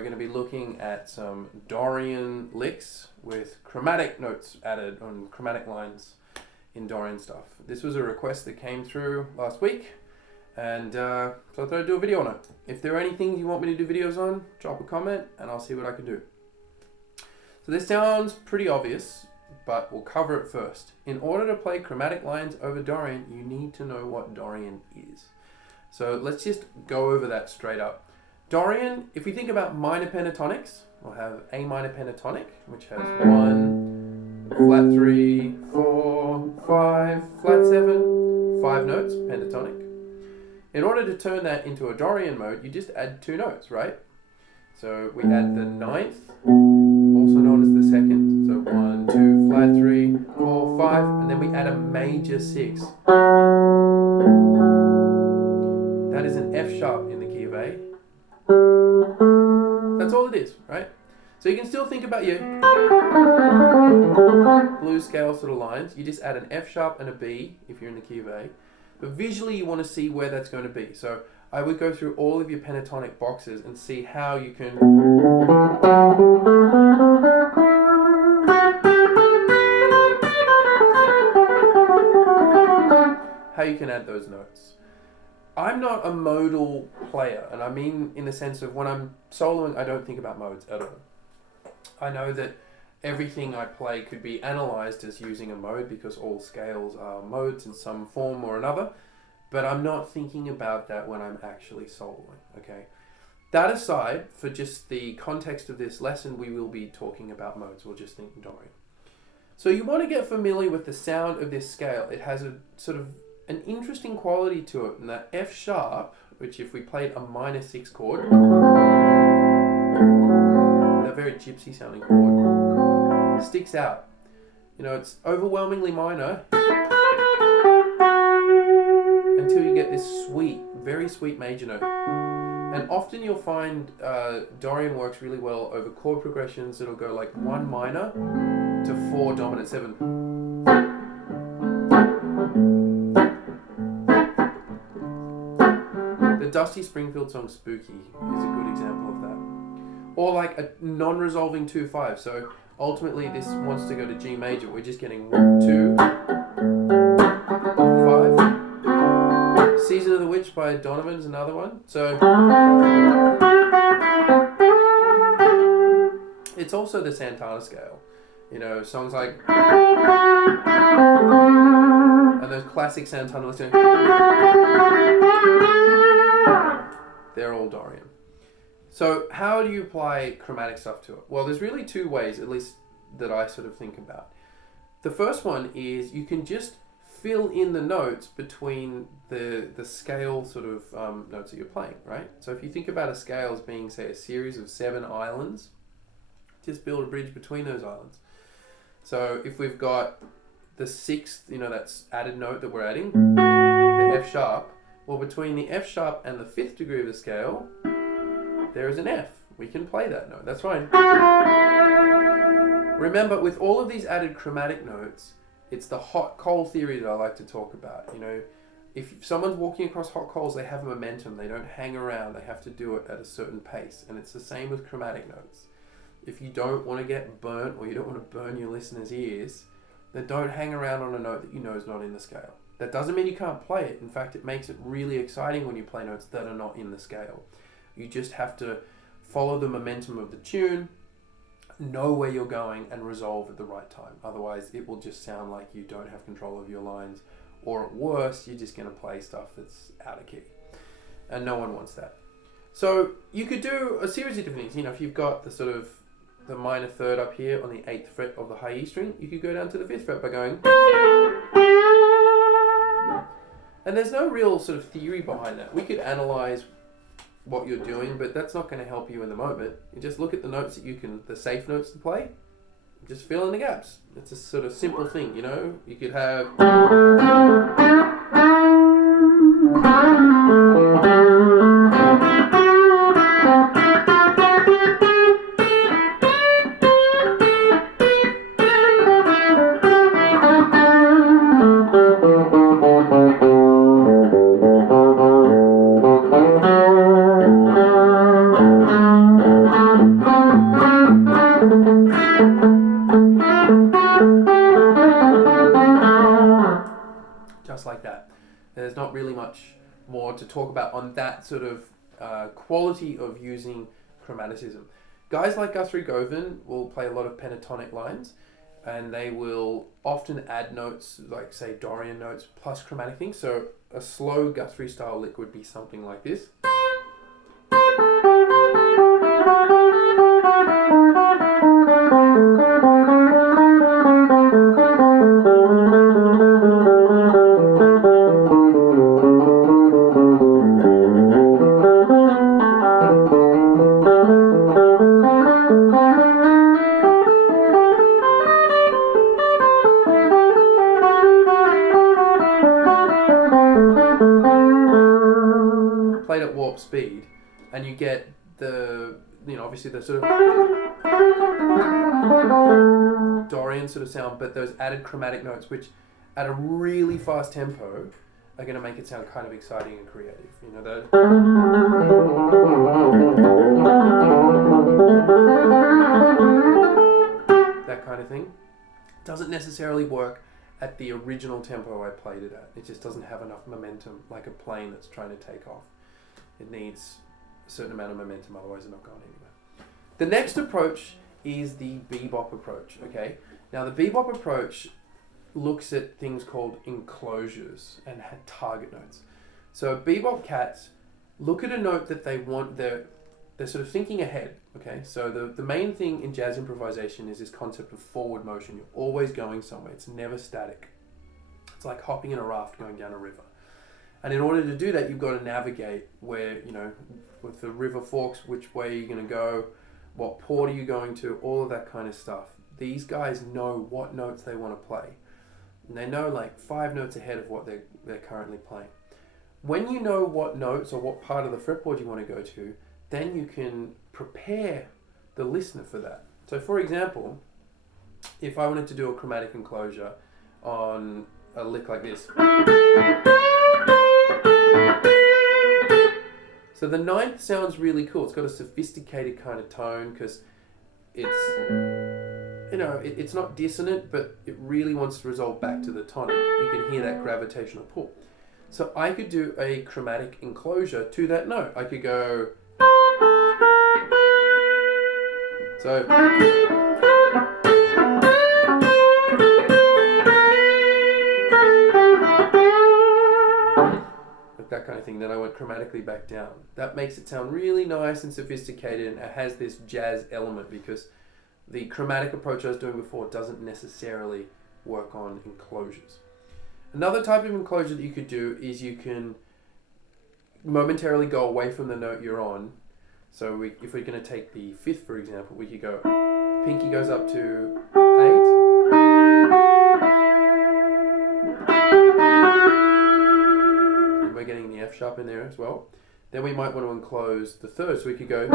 we're going to be looking at some Dorian licks with chromatic notes added on chromatic lines in Dorian stuff. This was a request that came through last week, and so I thought I'd do a video on it. If there are any things you want me to do videos on, drop a comment and I'll see what I can do. So this sounds pretty obvious, but we'll cover it first. In order to play chromatic lines over Dorian, you need to know what Dorian is. So let's just go over that straight up. Dorian, if we think about minor pentatonics, we'll have A minor pentatonic, which has 1, flat 3, 4, 5, flat 7, 5 notes, pentatonic. In order to turn that into a Dorian mode, you just add 2 notes, right? So we add the 9th, also known as the 2nd. So 1, 2, flat 3, 4, 5, and then we add a major 6. That is an F sharp in the key of A. That's all it is, right? So you can still think about your blues scale sort of lines. You just add an F sharp and a B if you're in the key of A. But visually you want to see where that's going to be. So I would go through all of your pentatonic boxes and see how you can add those notes. I'm not a modal player, and I mean in the sense of when I'm soloing, I don't think about modes at all. I know that everything I play could be analyzed as using a mode because all scales are modes in some form or another, but I'm not thinking about that when I'm actually soloing, okay? That aside, for just the context of this lesson, we will be talking about modes. We'll just think Dorian. So you want to get familiar with the sound of this scale. It has a sort of an interesting quality to it, and that F sharp, which if we played a minor 6 chord, that very gypsy sounding chord, sticks out. You know, it's overwhelmingly minor until you get this sweet, very sweet major note. And often you'll find Dorian works really well over chord progressions that'll go like 1 minor to 4 dominant 7. The Dusty Springfield song Spooky is a good example of that. Or like a non-resolving 2-5. So ultimately this wants to go to G major. We're just getting 1, 2, 5. Season of the Witch by Donovan is another one. So it's also the Santana scale. You know, songs like, and those classic Santana, listening, they're all Dorian. So how do you apply chromatic stuff to it? Well, there's really 2 ways, at least that I sort of think about. The first one is you can just fill in the notes between the scale sort of notes that you're playing, right? So if you think about a scale as being, say, a series of 7 islands, just build a bridge between those islands. So if we've got the 6th, you know, that's added note that we're adding, the F sharp, well, between the F sharp and the 5th degree of the scale, there is an F. We can play that note. That's fine. Remember, with all of these added chromatic notes, it's the hot coal theory that I like to talk about. You know, if someone's walking across hot coals, they have momentum. They don't hang around. They have to do it at a certain pace. And it's the same with chromatic notes. If you don't want to get burnt or you don't want to burn your listeners' ears, then don't hang around on a note that you know is not in the scale. That doesn't mean you can't play it. In fact, it makes it really exciting when you play notes that are not in the scale. You just have to follow the momentum of the tune, know where you're going, and resolve at the right time. Otherwise, it will just sound like you don't have control of your lines, or at worst, you're just going to play stuff that's out of key. And no one wants that. So you could do a series of different things. You know, if you've got the sort of the minor 3rd up here on the 8th fret of the high E string, you could go down to the 5th fret by going. And there's no real sort of theory behind that. We could analyze what you're doing, but that's not going to help you in the moment. You just look at the notes that you can, the safe notes to play, just fill in the gaps. It's a sort of simple thing, you know. You could have There's not really much more to talk about on that sort of quality of using chromaticism. Guys like Guthrie Govan will play a lot of pentatonic lines, and they will often add notes, like say Dorian notes plus chromatic things. So a slow Guthrie style lick would be something like this. Played at warp speed, and you get the, obviously the sort of Dorian sort of sound, but those added chromatic notes, which at a really fast tempo are going to make it sound kind of exciting and creative. That kind of thing doesn't necessarily work at the original tempo I played it at. It just doesn't have enough momentum, like a plane that's trying to take off. It needs a certain amount of momentum, otherwise it's not going anywhere. The next approach is the bebop approach, okay? Now the bebop approach looks at things called enclosures and target notes. So bebop cats look at a note that they want, they're sort of thinking ahead, okay? So the main thing in jazz improvisation is this concept of forward motion. You're always going somewhere. It's never static. It's like hopping in a raft going down a river. And in order to do that, you've got to navigate where, with the river forks, which way you're going to go, what port are you going to, all of that kind of stuff. These guys know what notes they want to play. And they know like 5 notes ahead of what they're currently playing. When you know what notes or what part of the fretboard you want to go to, then you can prepare the listener for that. So for example, if I wanted to do a chromatic enclosure on a lick like this. So the ninth sounds really cool. It's got a sophisticated kind of tone because it's not dissonant, but it really wants to resolve back to the tonic. You can hear that gravitational pull. So I could do a chromatic enclosure to that note. I could go. So. That kind of thing. Then I went chromatically back down. That makes it sound really nice and sophisticated, and it has this jazz element because the chromatic approach I was doing before doesn't necessarily work on enclosures. Another type of enclosure that you could do is you can momentarily go away from the note you're on. So if we're going to take the fifth, for example, we could go, pinky goes up to 8. And we're getting the F sharp in there as well. Then we might want to enclose the third, so we could go.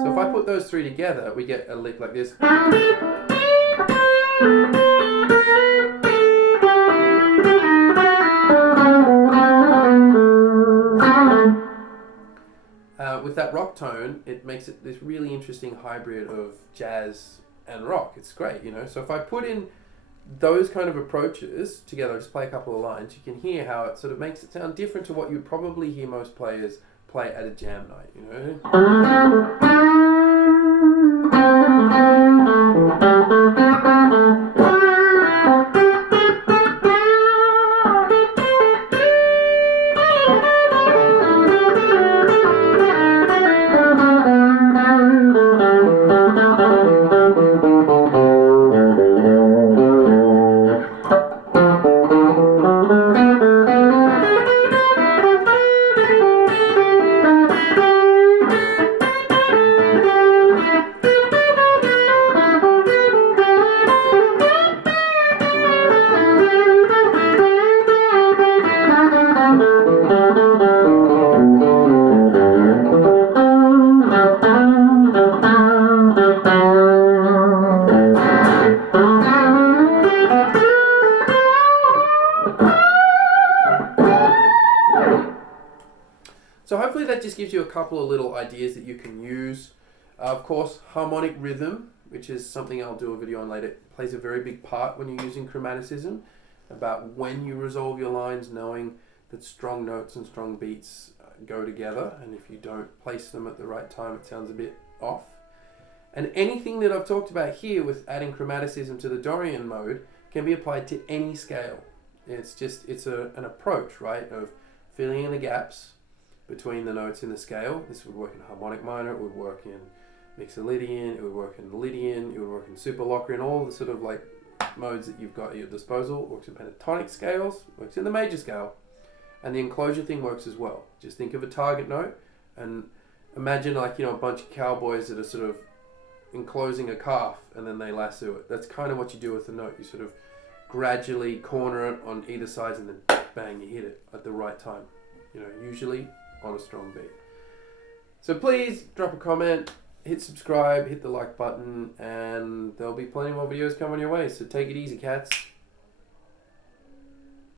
So if I put those 3 together, we get a lick like this. With that rock tone, it makes it this really interesting hybrid of jazz and rock. It's great, So if I put in those kind of approaches together, just play a couple of lines, you can hear how it sort of makes it sound different to what you'd probably hear most players play at a jam night, So hopefully that just gives you a couple of little ideas that you can use. Of course, harmonic rhythm which is something I'll do a video on later, plays a very big part when you're using chromaticism, about when you resolve your lines, knowing that strong notes and strong beats go together, and if you don't place them at the right time, it sounds a bit off. And anything that I've talked about here with adding chromaticism to the Dorian mode can be applied to any scale. It's an approach, right, of filling in the gaps between the notes in the scale. This would work in harmonic minor, it would work in Mixolydian, it would work in Lydian, it would work in Superlocrian, all the sort of like modes that you've got at your disposal. It works in pentatonic scales, works in the major scale, and the enclosure thing works as well. Just think of a target note and imagine like, a bunch of cowboys that are sort of enclosing a calf and then they lasso it. That's kind of what you do with the note. You sort of gradually corner it on either sides and then bang, you hit it at the right time, usually on a strong beat. So please drop a comment, hit subscribe, hit the like button, and there'll be plenty more videos coming your way. So take it easy, cats.